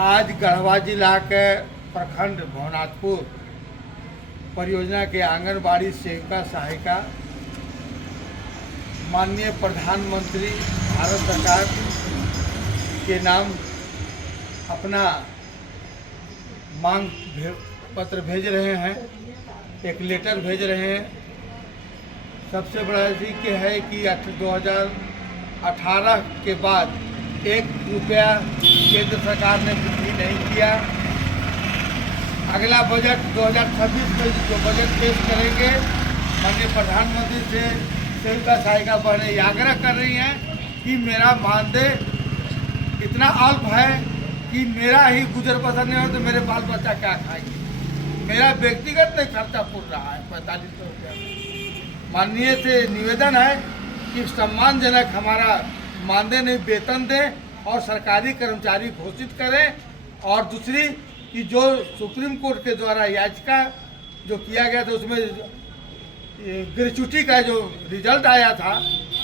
आज गढ़वा जिला के प्रखंड भवनाथपुर परियोजना के आंगनबाड़ी सेविका सहायिका माननीय प्रधानमंत्री भारत सरकार के नाम अपना मांग पत्र भेज रहे हैं, एक लेटर भेज रहे हैं। सबसे बड़ा चीज़ है कि 2018 के बाद 1 रुपया केंद्र सरकार ने वृद्धि नहीं किया। अगला बजट 2026 में जो बजट पेश करेंगे, माननीय प्रधानमंत्री से सेविका सहायिका बहनें आग्रह कर रही हैं कि मेरा मानदेय इतना अल्प है कि मेरा ही गुजर बसर नहीं हो तो मेरे बाल बच्चा क्या खाएंगे। मेरा व्यक्तिगत नहीं खर्चा पूर रहा है 4500 रुपया। माननीय से निवेदन है कि सम्मानजनक हमारा मानदेय नहीं वेतन दें और सरकारी कर्मचारी घोषित करें। और दूसरी कि जो सुप्रीम कोर्ट के द्वारा याचिका जो किया गया था उसमें ग्रेच्युटी का जो रिजल्ट आया था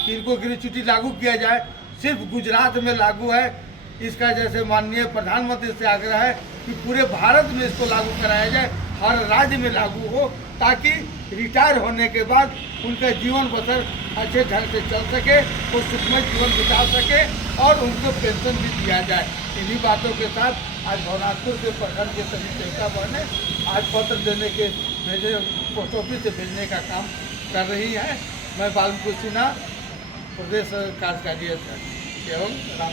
कि इनको ग्रेच्युटी लागू किया जाए, सिर्फ गुजरात में लागू है। इसका जैसे माननीय प्रधानमंत्री से आग्रह है कि पूरे भारत में इसको लागू कराया जाए, हर राज्य में लागू हो, ताकि रिटायर होने के बाद उनका जीवन बसर अच्छे ढंग से चल सके, वो सुखमय जीवन बिता सके और उनको पेंशन भी दिया जाए। इन्हीं बातों के साथ आज भवनाथपुर के प्रखंड के सभी सेविका बहनें आज पत्र देने के भेजे पोस्ट ऑफिस से भेजने का काम कर रही है। मैं बालमुकुंद सिन्हा, प्रदेश कार्यकारी अध्यक्ष एवं राम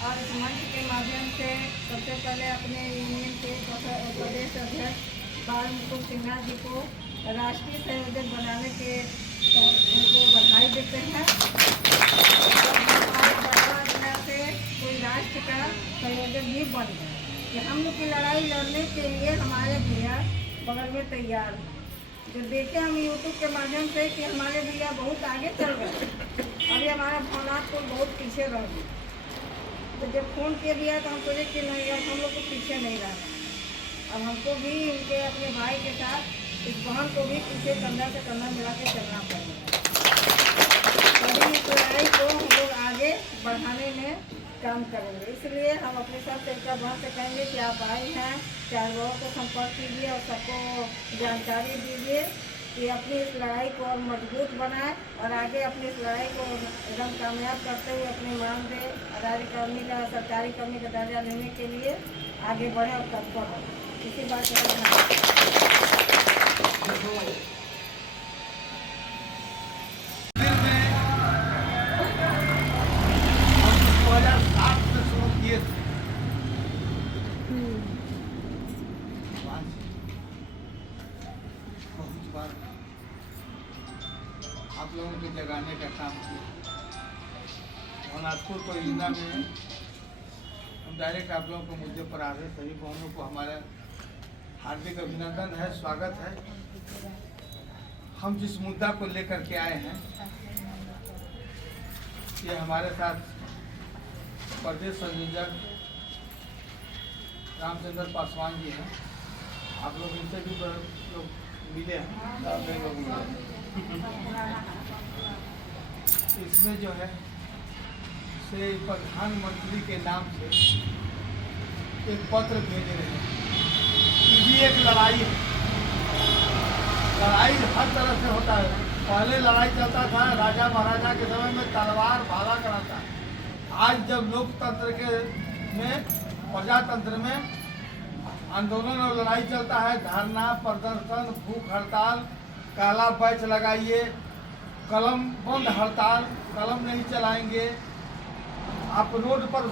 और इस मंच के माध्यम से सबसे पहले अपने यूनियन के प्रदेश अध्यक्ष बालमुकुंद सिन्हा जी को राष्ट्रीय संयोजक बनाने के उनको बधाई देते हैं। और गढ़वा जिला से कोई राष्ट्र का संयोजक भी बन गया कि हम लोग की लड़ाई लड़ने के लिए हमारे भैया बगल में तैयार हैं। जो देखे हम यूट्यूब के माध्यम से कि हमारे भैया बहुत आगे चल गए, अभी हमारा भवनाथपुर बहुत पीछे रह गया। तो जब फ़ोन किया दिया तो हम सोचे कि नहीं, अब हम लोग को पीछे नहीं रहना। अब हमको भी इनके अपने भाई के साथ इस बहन को भी पीछे कंधा से कंधा मिला के चलना पड़ेगा। तभी इस लड़ाई को हम लोग आगे बढ़ाने में काम करेंगे। इसलिए हम अपने साथ सेविका बहन से कहेंगे कि आप आई हैं, 4 लोगों को संपर्क कीजिए और सबको जानकारी दीजिए कि अपनी इस लड़ाई को और मजबूत बनाए और आगे अपनी इस लड़ाई को एकदम कामयाब करते हुए अपने मानदेय अधिकारी का सरकारी कर्मी का दर्जा लेने के लिए आगे बढ़े और तत्पर हो। इसी बात आप लोगों को जगाने का काम किया। भवनाथपुर परियोजना में हम डायरेक्ट आप लोगों को मुद्दे पर आ रहे सभी बहनों को हमारा हार्दिक अभिनंदन है, स्वागत है। हम जिस मुद्दा को लेकर के आए हैं, ये हमारे साथ प्रदेश संयोजक रामचंद्र पासवान जी हैं। आप लोग इनसे भी लोग मिले हैं। इसमें जो है से प्रधानमंत्री के नाम से एक पत्र भेज रहे हैं। ये भी एक लड़ाई है। लड़ाई हर तरह से होता है। पहले लड़ाई चलता था राजा महाराजा के समय में, तलवार भाला करा था। आज जब लोकतंत्र के में प्रजातंत्र में आंदोलन और लड़ाई चलता है, धरना प्रदर्शन, भूख हड़ताल, काला बैच लगाइए, कलम बंद हड़ताल, कलम नहीं चलाएंगे, आप रोड पर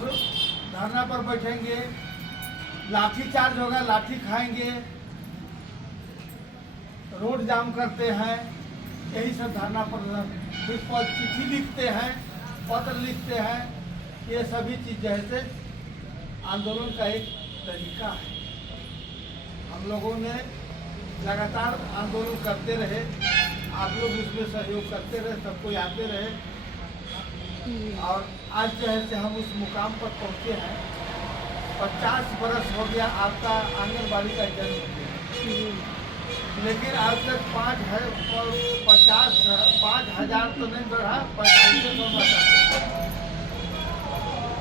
धरना पर बैठेंगे, लाठी चार्ज होगा, लाठी खाएंगे, रोड जाम करते हैं, यही सब धरना प्रदर्शन। पर चिट्ठी लिखते हैं, पत्र लिखते हैं, ये सभी चीज़ जैसे आंदोलन का एक तरीका है। हम लोगों ने लगातार आंदोलन करते रहे, आप लोग इसमें सहयोग करते रहे, सबको आते रहे और आज जो है हम उस मुकाम पर पहुँचे हैं। 50 बरस हो गया आपका आंगनबाड़ी का जन्म हुआ, लेकिन आज तक 5,000 तो नहीं बढ़ा, 4500 बढ़ा।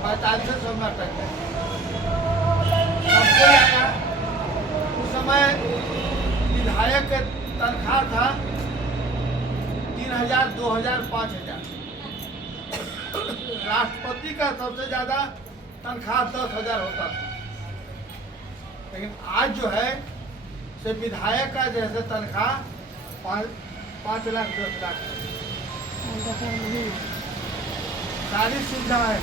4500 में अटक गए। सबको आया उस समय विधायक का तनख्वाह था 3000, 2000, 5000। राष्ट्रपति का सबसे ज्यादा तनख्वाह 10,000 होता था। लेकिन आज जो है से विधायक का जैसे तनख्वाह 5 लाख 10 लाख सारी सुविधा है।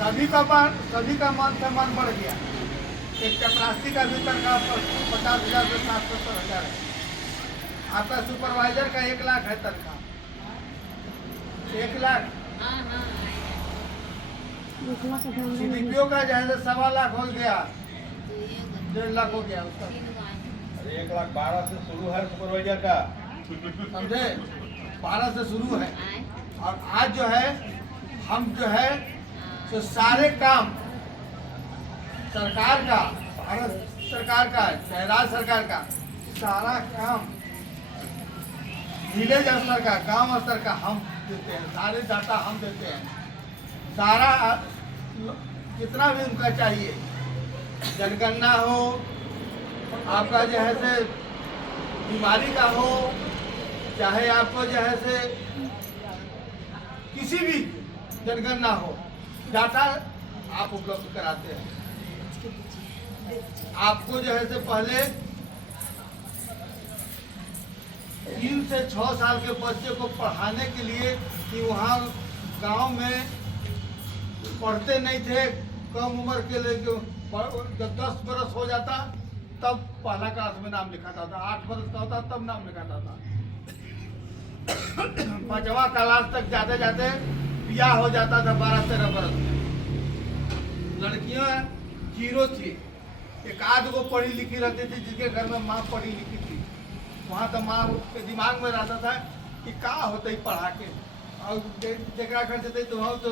सभी का मान सम्मान बढ़ गया। एक चपरासी का भी तनख्वाह 50,000 से 70,000 है। आपका सुपरवाइजर का 1 लाख है तनख्वाह, 1 लाख। सीडीपीओ का जैसे 1.25 लाख हो गया, 1.5 लाख हो गया उसका। 1,12,000 से शुरू है सुपरवाइजर का, समझे? 12 से शुरू है। और आज जो है हम जो है तो सारे काम सरकार का, भारत सरकार का चाहे राज्य सरकार का, सारा काम विलेज स्तर का, गांव स्तर का हम देते हैं। सारे डाटा हम देते हैं। सारा जितना भी उनका चाहिए, जनगणना हो, आपका जो है से बीमारी का हो, चाहे आपको जो है से किसी भी जनगणना हो, डाटा आप उपलब्ध कराते हैं। आपको जो है से पहले 3 से 6 साल के बच्चे को पढ़ाने के लिए कि वहाँ गांव में पढ़ते नहीं थे, कम उम्र के लिए जब 10 बरस हो जाता तब पहला क्लास में नाम लिखाता था। 8 बरस का होता तब नाम लिखाता था। 5वां क्लास तक जाते जाते ब्याह हो जाता था 12-13 बरस में। लड़कियां 0 थी, एक आध वो पढ़ी लिखी रहती थी जिसके घर में माँ पढ़ी लिखी थी। वहाँ तो माँ के दिमाग में रहता था कि का होता है पढ़ा के, और जरा कर देते तो हम तो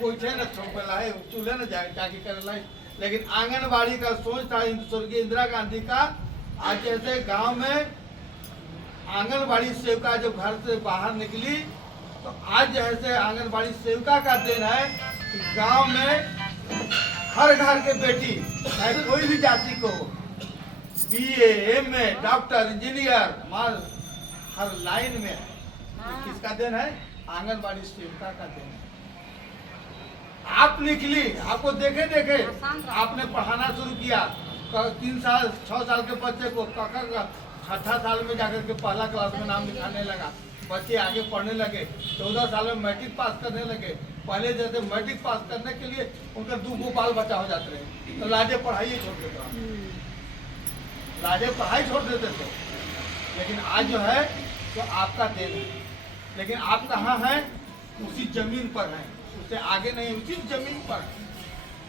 कोई थे ना छोपेला है चूल्हे न जाए जाके करेला। लेकिन आंगनबाड़ी का सोच था स्वर्गीय इंदिरा गांधी का। आज जैसे गांव में आंगनबाड़ी सेविका जब घर से बाहर निकली तो आज जैसे आंगनबाड़ी सेविका का देन है कि गांव में हर घर के बेटी चाहे कोई भी जाति को BA, MA, डॉक्टर, इंजीनियर, हर लाइन में है। किसका देन है? आंगनबाड़ी सेविका का देन है। आप निकली, आपको देखे देखे आपने पढ़ाना शुरू किया। 3 साल 6 साल के बच्चे को छठा साल में जाकर के पहला क्लास में नाम लिखाने लगा। बच्चे आगे पढ़ने लगे, 14 साल में मैट्रिक पास करने लगे। पहले जैसे मैट्रिक पास करने के लिए उनके 2 बाल बच्चा हो जाते रहे तो लाजे पढ़ाई छोड़ देते, लाजे पढ़ाई छोड़ देते थे। लेकिन आज जो है तो आपका देन है। लेकिन आप कहाँ हैं? उसी जमीन पर हैं, उससे आगे नहीं, उसी जमीन पर है।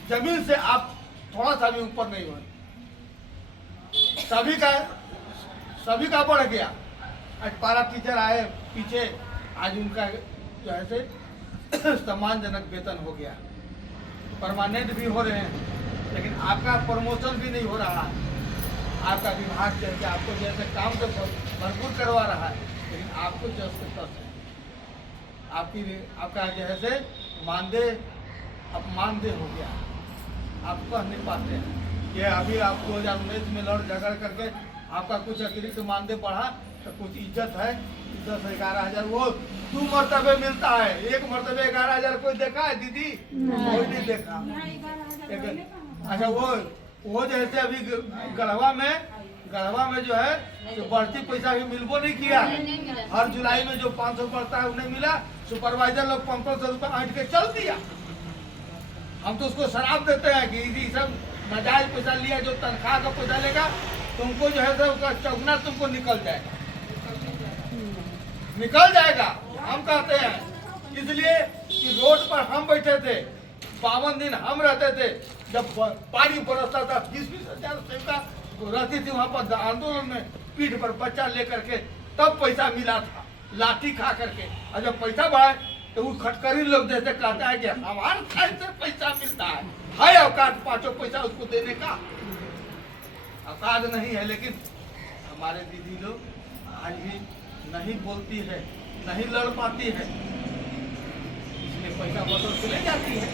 जमीन से आप थोड़ा सा भी ऊपर नहीं हुए। सभी का बढ़ गया। आज पारा टीचर आए पीछे, आज उनका जो है से सम्मानजनक वेतन हो गया, परमानेंट भी हो रहे हैं। लेकिन आपका प्रमोशन भी नहीं हो रहा है। आपका विभाग जैसे आपको जैसे काम तो भरपूर करवा रहा है, लेकिन आपको जैसे तस है। आपका जो है से मानदेय अपमानदेय हो गया। आप कह नहीं पाते हैं कि अभी आप 2019 में लड़ झगड़ करके आपका कुछ अतिरिक्त मानदेय बढ़ा तो कुछ इज्जत है। 10-11 वो 2 मरतबे मिलता है, 1 मरतबे 11,000 कोई देखा है दीदी? कोई नहीं देखा। अच्छा वो जैसे अभी गढ़वा में जो है तो बढ़ती पैसा भी मिलबो नहीं किया। हर जुलाई में जो 500 बढ़ता है उन्हें मिला। सुपरवाइजर लोग 500 रुपये ऐंठ के चल दिया। हम तो उसको शराब देते हैं कि ये सब नाजायज पैसा लिया, जो तनख्वाह का पैसा लेगा तुमको जो है तो उसका चौगना तुमको निकल जाएगा। हम कहते हैं इसलिए कि रोड पर हम बैठे थे, 52 दिन हम रहते थे। जब पानी बरसता था 20-20 हजार सेविका रहती थी वहाँ पर आंदोलन में, पीठ पर बच्चा लेकर के, तब पैसा मिला था लाठी खा करके। और जब पैसा बढ़ा तो वो खटकरी लोग जैसे कहता है कि हमारे साइड से पैसा मिलता है औकात 5 पैसा उसको देने का औकात नहीं है। लेकिन हमारे दीदी लोग आज भी नहीं बोलती है, नहीं लड़ पाती है। ये पैसा बदल के ले जाती है,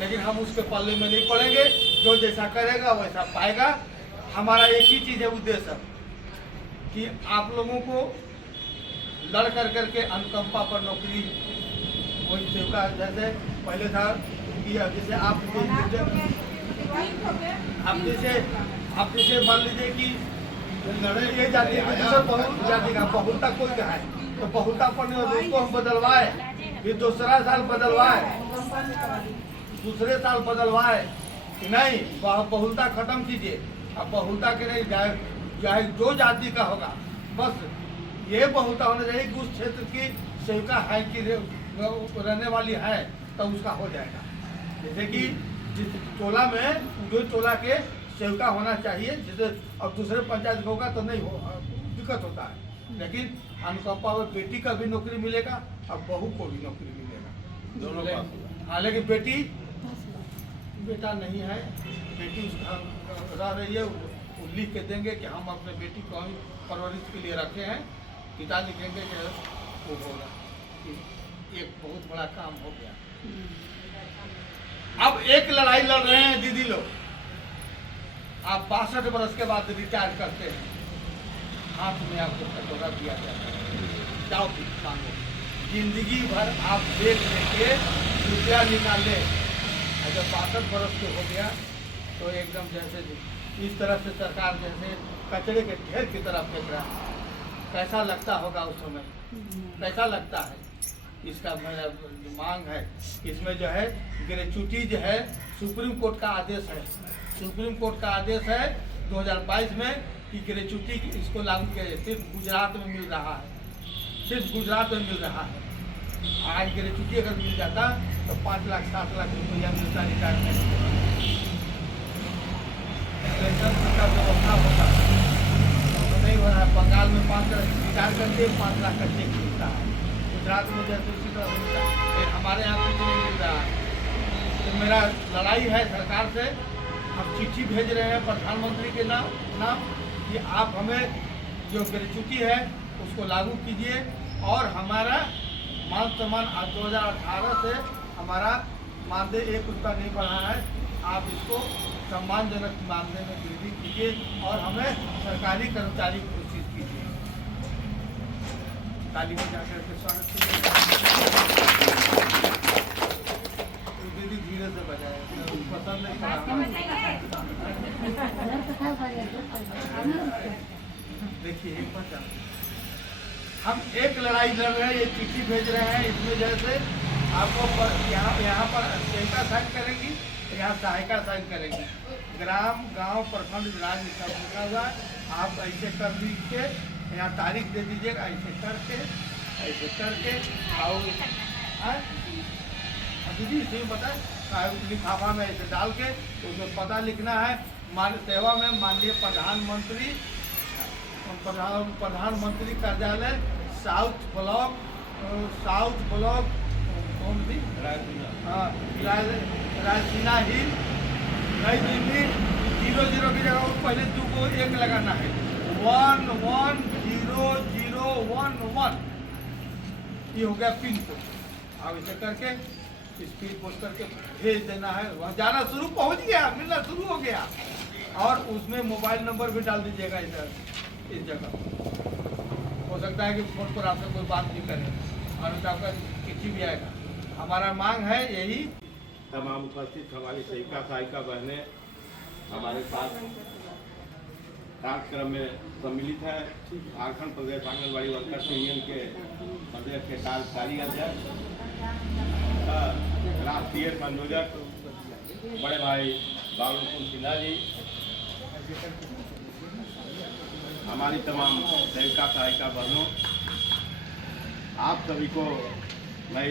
लेकिन हम उसके पल्ले में नहीं पड़ेंगे। जो जैसा करेगा वैसा पाएगा। हमारा एक ही चीज़ है, उद्देश्य कि आप लोगों को लड़ करके अनुकंपा पर नौकरी कोई सेवका जैसे पहले था कि जैसे आप जैसे मान लीजिए कि लड़े ये जाति है दूसरे बहुत जाति का बहुलता कोई का है, तो बहुलता पढ़ने वाले उसको हम बदलवाए, फिर दूसरा साल बदलवाए, दूसरे साल बदलवाए कि नहीं, बहुलता खत्म कीजिए। अब बहुलता के नहीं चाहे जो जाति का होगा, बस ये बहुलता होना चाहिए कि उस क्षेत्र की सेविका है कि रहने वाली है तो उसका हो जाएगा। जैसे कि जिस टोला में जो टोला के सेविका होना चाहिए, जैसे अब दूसरे पंचायत का होगा तो नहीं हो, दिक्कत होता है। लेकिन अनुकंपा में बेटी का भी नौकरी मिलेगा और बहू को भी नौकरी मिलेगा, दोनों का। हाँ, लेकिन बेटा नहीं है, बेटी रह रही है, वो लिख के देंगे कि हम अपने बेटी को हम परवरिश के लिए रखे हैं, पिता लिखेंगे कि वो होगा। एक बहुत बड़ा काम हो गया। अब एक लड़ाई लड़ रहे हैं दीदी लोग, आप 62 वर्ष के बाद रिटायर करते हैं, हाथ में आपको कटोरा दिया जाता है, जाओ मांगो। जिंदगी भर आप देख लेके रुपया निकाले, अगर 62 वर्ष के हो गया तो एकदम जैसे इस तरह से सरकार जैसे कचरे के ढेर की तरफ फेंक रहा है। कैसा लगता होगा उस समय, कैसा लगता है? इसका मेरा मांग है, इसमें जो है ग्रेच्युटी जो है सुप्रीम कोर्ट का आदेश है, सुप्रीम कोर्ट का आदेश है 2022 में कि ग्रेच्युटी इसको लागू किया जाए। सिर्फ गुजरात में मिल रहा है, सिर्फ गुजरात में मिल रहा है। आज ग्रेच्युटी अगर मिल जाता तो 5 लाख 7 लाख रुपया मिलता रिटायरमेंट, पेंशन का व्यवस्था होता तो नहीं हो रहा है। बंगाल में 5 लाख रिटायर करके 5 लाख का चेक मिलता है, गुजरात में जैसे उसी तरह मिलता है, लेकिन हमारे यहाँ कुछ नहीं मिल रहा है। तो मेरा लड़ाई है सरकार से। हम चिट्ठी भेज रहे हैं प्रधानमंत्री के नाम कि आप हमें जो ग्रेच्युटी है उसको लागू कीजिए और हमारा मान सम्मान 2018 से हमारा मानदेय 1 रुपया नहीं बढ़ा है, आप इसको सम्मानजनक मानदेय में वृद्धि कीजिए और हमें सरकारी कर्मचारी घोषित कीजिए। ताली में जाकर के स्वागत कीजिए। दीदी धीरे से बजाए, पसंद नहीं पड़ा। देखिए एक बात, हम एक लड़ाई लड़ रहे हैं, ये चिट्ठी भेज रहे हैं, इसमें जैसे आपको यहाँ पर सेविका साइन करेंगी, यहाँ सहायिका साइन करेंगी, ग्राम गांव प्रखंड राज्य सब लिखा हुआ है। आप ऐसे कर दीजिए, यहाँ तारीख दे दीजिएगा, ऐसे करके और दीदी इसे बताए लिफाफा में ऐसे डाल के उसमें पता लिखना है। सेवा में माननीय प्रधानमंत्री कार्यालय साउथ ब्लॉक कौन सी रायसीना हिल नई दिल्ली 00 की जगह पहले 2 को 1 लगाना है, 110011 ये हो गया पिन कोड। अब इसे करके स्पीड पोस्ट करके भेज देना है, वहाँ जाना शुरू, पहुँच गया, मिलना शुरू हो गया। और उसमें मोबाइल नंबर भी डाल दीजिएगा इधर इस जगह, हो सकता है कि फोन पर आपसे कोई बात नहीं करे और आपका चिट्ठी भी आएगा। हमारा मांग है यही। तमाम उपस्थित हमारी सेविका सहायिका बहनें हमारे साथ कार्यक्रम में सम्मिलित है। झारखंड प्रदेश आंगनबाड़ी वर्कर्स यूनियन के प्रदेश के कार्यकारी अध्यक्ष, राष्ट्रीय संयोजक बड़े भाई बाबुल सिन्हा जी, हमारी तमाम सेविका सहायिका बहनों, आप सभी को मैं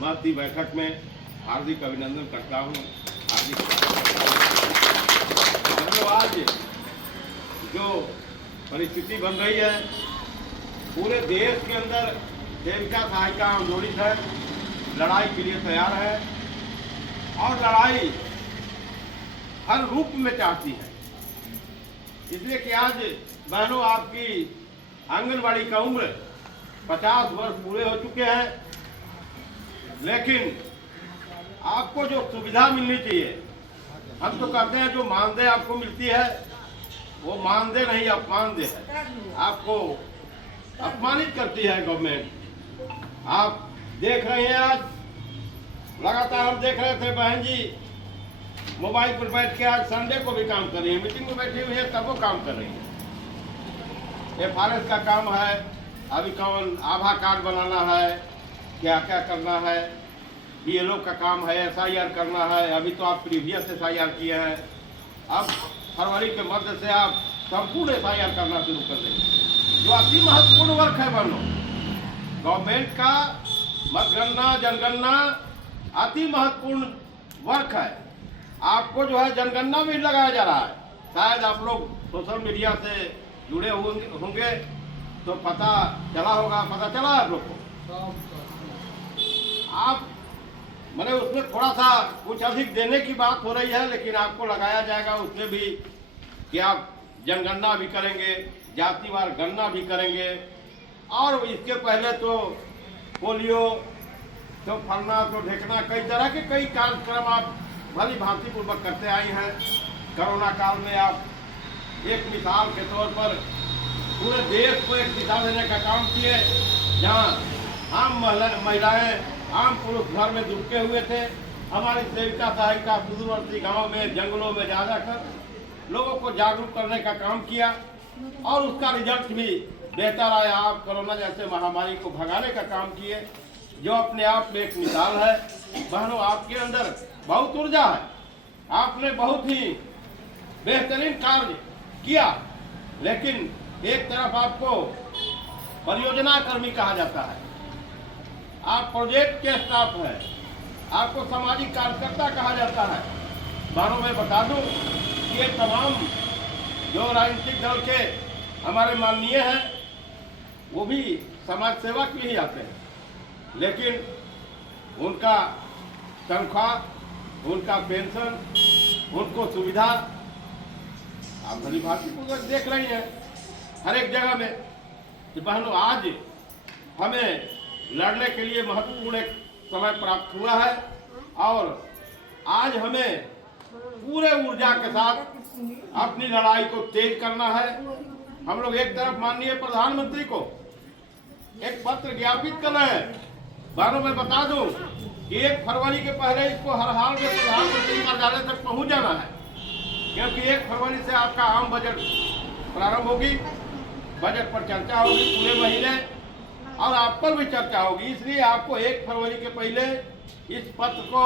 महती बैठक में हार्दिक अभिनंदन करता हूँ। आज जो परिस्थिति बन रही है, पूरे देश के अंदर सेविका सहायिका आंदोलित है, लड़ाई के लिए तैयार है और लड़ाई हर रूप में चाहती है। इसलिए कि आज बहनों आपकी आंगनबाड़ी का उम्र 50 वर्ष पूरे हो चुके हैं, लेकिन आपको जो सुविधा मिलनी चाहिए, हम तो कहते हैं जो मानदेय आपको मिलती है वो मानदेय नहीं अपमानदेय है। आपको अपमानित करती है गवर्नमेंट। आप देख रहे हैं, आज लगातार हम देख रहे थे बहन जी मोबाइल पर बैठ के, आज संडे को भी काम कर रही है, मीटिंग में बैठी हुई है तब वो काम कर रही है। FRS का काम है, अभी कौन आधार कार्ड बनाना है, क्या क्या करना है, BLO का काम है, SIR करना है। अभी तो आप प्रीवियस SIR किए हैं, अब फरवरी के मध्य से आप संपूर्ण SIR करना शुरू कर देंगे, जो अति महत्वपूर्ण वर्क है बनो गवर्नमेंट का। मतगणना जनगणना अति महत्वपूर्ण वर्क है। आपको जो है जनगणना में लगाया जा रहा है, शायद आप लोग सोशल मीडिया से जुड़े होंगे तो पता चला होगा, पता चला आप लोग को। आप मैंने उसमें थोड़ा सा कुछ अधिक देने की बात हो रही है, लेकिन आपको लगाया जाएगा उसमें भी कि आप जनगणना भी करेंगे, जातिवार गणना भी करेंगे, और इसके पहले तो पोलियो तो फलना तो ढेकना, कई तरह के कई कार्यक्रम आप भली भांति पूर्वक करते आई हैं। कोरोना काल में आप एक मिसाल के तौर पर पूरे देश को एक दिशा देने का काम किए, जहां आम महिलाएं आम पुरुष घर में दुबके हुए थे। हमारी सेविका सहायिका सुदूरवर्ती गांव में जंगलों में जा जाकर लोगों को जागरूक करने का काम किया, और उसका रिजल्ट भी बेहतर आया। आप कोरोना जैसे महामारी को भगाने का काम किए, जो अपने आप में एक मिसाल है। बहनों, आपके अंदर बहुत ऊर्जा है, आपने बहुत ही बेहतरीन कार्य किया, लेकिन एक तरफ आपको परियोजना कर्मी कहा जाता है, आप प्रोजेक्ट के स्टाफ हैं, आपको सामाजिक कार्यकर्ता कहा जाता है। बहनों, मैं बता दूं कि ये तमाम जो राजनीतिक दल के हमारे माननीय हैं वो भी समाज सेवा के लिए आते हैं, लेकिन उनका तनख्वाह, उनका पेंशन, उनको सुविधा आप भली भांति पूर्वक देख रही हैं हर एक जगह में। कि बहनों, आज हमें लड़ने के लिए महत्वपूर्ण एक समय प्राप्त हुआ है, और आज हमें पूरे ऊर्जा के साथ अपनी लड़ाई को तेज करना है। हम लोग एक तरफ माननीय प्रधानमंत्री को एक पत्र ज्ञापित कर रहे हैं। बहनों, मैं बता दूं कि 1 फरवरी के पहले इसको हर हाल में प्रधानमंत्री कार्यालय तक पहुंच जाना है, क्योंकि 1 फरवरी से आपका आम बजट प्रारंभ होगी, बजट पर चर्चा होगी पूरे महीने, और आप पर भी चर्चा होगी। इसलिए आपको 1 फरवरी के पहले इस पत्र को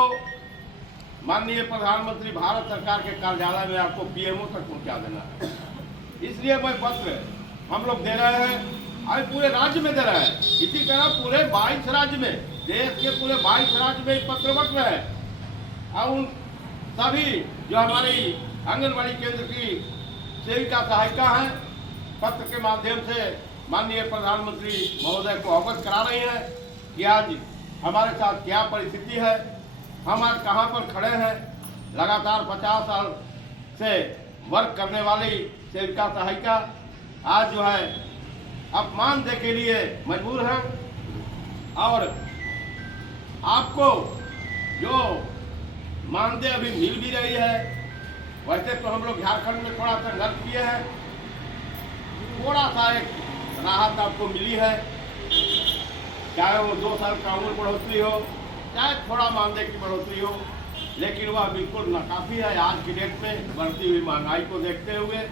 माननीय प्रधानमंत्री भारत सरकार के कार्यालय में आपको PMO तक पहुंचा देना है। इसलिए मैं पत्र हम लोग दे रहे हैं, आज पूरे राज्य में दे रहे हैं। इसी तरह पूरे 22 राज्य में, देश के पूरे 22 राज्य में पत्र बट रहे हैं, और उन सभी जो हमारी आंगनबाड़ी केंद्र की सेविका सहायिका हैं, पत्र के माध्यम से माननीय प्रधानमंत्री महोदय को अवगत करा रही हैं कि आज हमारे साथ क्या परिस्थिति है, हम आज कहाँ पर खड़े हैं। लगातार 50 साल से वर्क करने वाली सेविका सहायिका आज जो है अपमान दे के लिए मजबूर हैं, और आपको जो मानदेय अभी मिल भी रही है, वैसे तो हम लोग झारखंड में थोड़ा संघर्ष किए हैं, थोड़ा सा एक राहत आपको मिली है, चाहे वो 2 साल का उम्र बढ़ोतरी हो, चाहे थोड़ा मानदेय की बढ़ोतरी हो, लेकिन वह बिल्कुल नाकाफी है। आज की डेट में बढ़ती हुई महंगाई को देखते हुए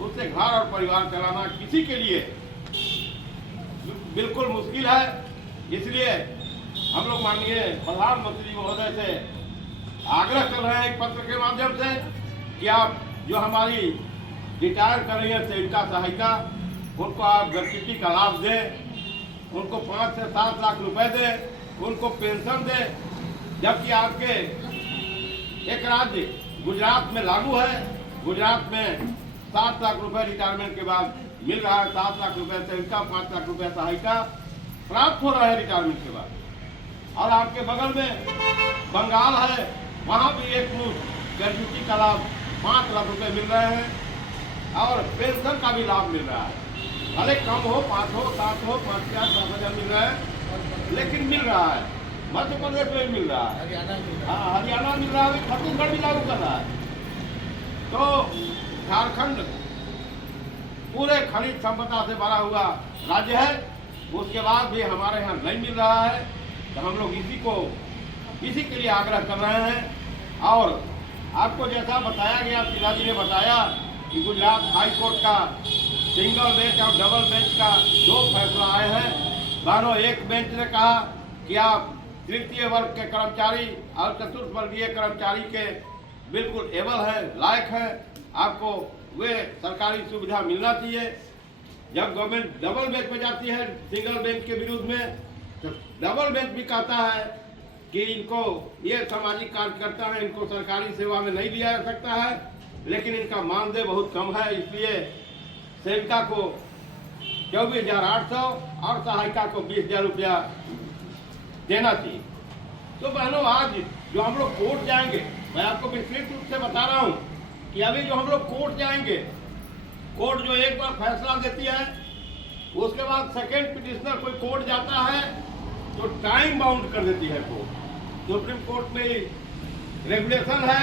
उससे घर और परिवार चलाना किसी के लिए बिल्कुल मुश्किल है। इसलिए हम लोग माननीय प्रधानमंत्री महोदय से आग्रह कर रहे हैं एक पत्र के माध्यम से कि आप जो हमारी रिटायर कर रही है सेविका सहायिका, उनको आप ग्रेच्युटी का लाभ दें, उनको 5 से 7 लाख रुपए दें, उनको पेंशन दें। जबकि आपके एक राज्य गुजरात में लागू है, गुजरात में 7 लाख रुपए रिटायरमेंट के बाद मिल रहा है, 7 लाख रुपए सेविका, 5 लाख रुपए सहायिका प्राप्त हो रहा है रिटायरमेंट के बाद। और आपके बगल में बंगाल है, वहाँ भी एक ग्रेच्युटी का लाभ 5 लाख रुपए मिल रहे हैं, और पेंशन का भी लाभ मिल रहा है। भले कम हो, 5 हो, 7 हो, 5,000, 7,000 मिल रहा है, लेकिन मिल रहा है। मध्य प्रदेश में मिल रहा है, हाँ हरियाणा मिल रहा है, छत्तीसगढ़ भी लागू कर रहा है। तो झारखंड पूरे खनिज संपदा से भरा हुआ राज्य है, उसके बाद भी हमारे यहाँ नहीं मिल रहा है। तो हम लोग इसी के लिए आग्रह कर रहे हैं। और आपको जैसा बताया गया, शिला जी ने बताया कि गुजरात हाई कोर्ट का सिंगल बेंच और डबल बेंच का 2 फैसला आए हैं। मानो एक बेंच ने कहा कि आप तृतीय वर्ग के कर्मचारी और चतुर्थ वर्गीय कर्मचारी के बिल्कुल एबल है, लायक है, आपको वे सरकारी सुविधा मिलना चाहिए। जब गवर्नमेंट डबल बेंच में जाती है सिंगल बेंच के विरुद्ध में, तो डबल बेंच भी कहता है कि इनको, ये सामाजिक कार्यकर्ता है, इनको सरकारी सेवा में नहीं लिया जा सकता है, लेकिन इनका मानदेय बहुत कम है, इसलिए सेविका को 24,800 और सहायिका को 20,000 रुपया देना चाहिए। तो बहनों, आज जो हम लोग कोर्ट जाएंगे, मैं आपको विस्तृत रूप से बता रहा हूँ कि अभी जो हम लोग कोर्ट जाएंगे, कोर्ट जो एक बार फैसला देती है, उसके बाद सेकेंड पिटिशनर कोई कोर्ट जाता है तो टाइम बाउंड कर देती है कोर्ट। सुप्रीम कोर्ट में रेगुलेशन है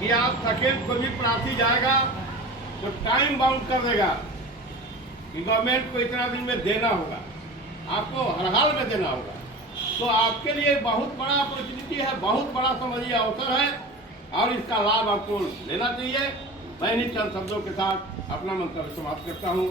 कि आप सेकेंड को भी प्रार्थी जाएगा तो टाइम बाउंड कर देगा कि गवर्नमेंट को इतना दिन में देना होगा, आपको हर हाल में देना होगा। तो आपके लिए बहुत बड़ा अपॉर्चुनिटी है, बहुत बड़ा समझिए अवसर है, और इसका लाभ आपको लेना चाहिए। मैं इन्हीं चंद शब्दों के साथ अपना मंतव्य समाप्त करता हूँ।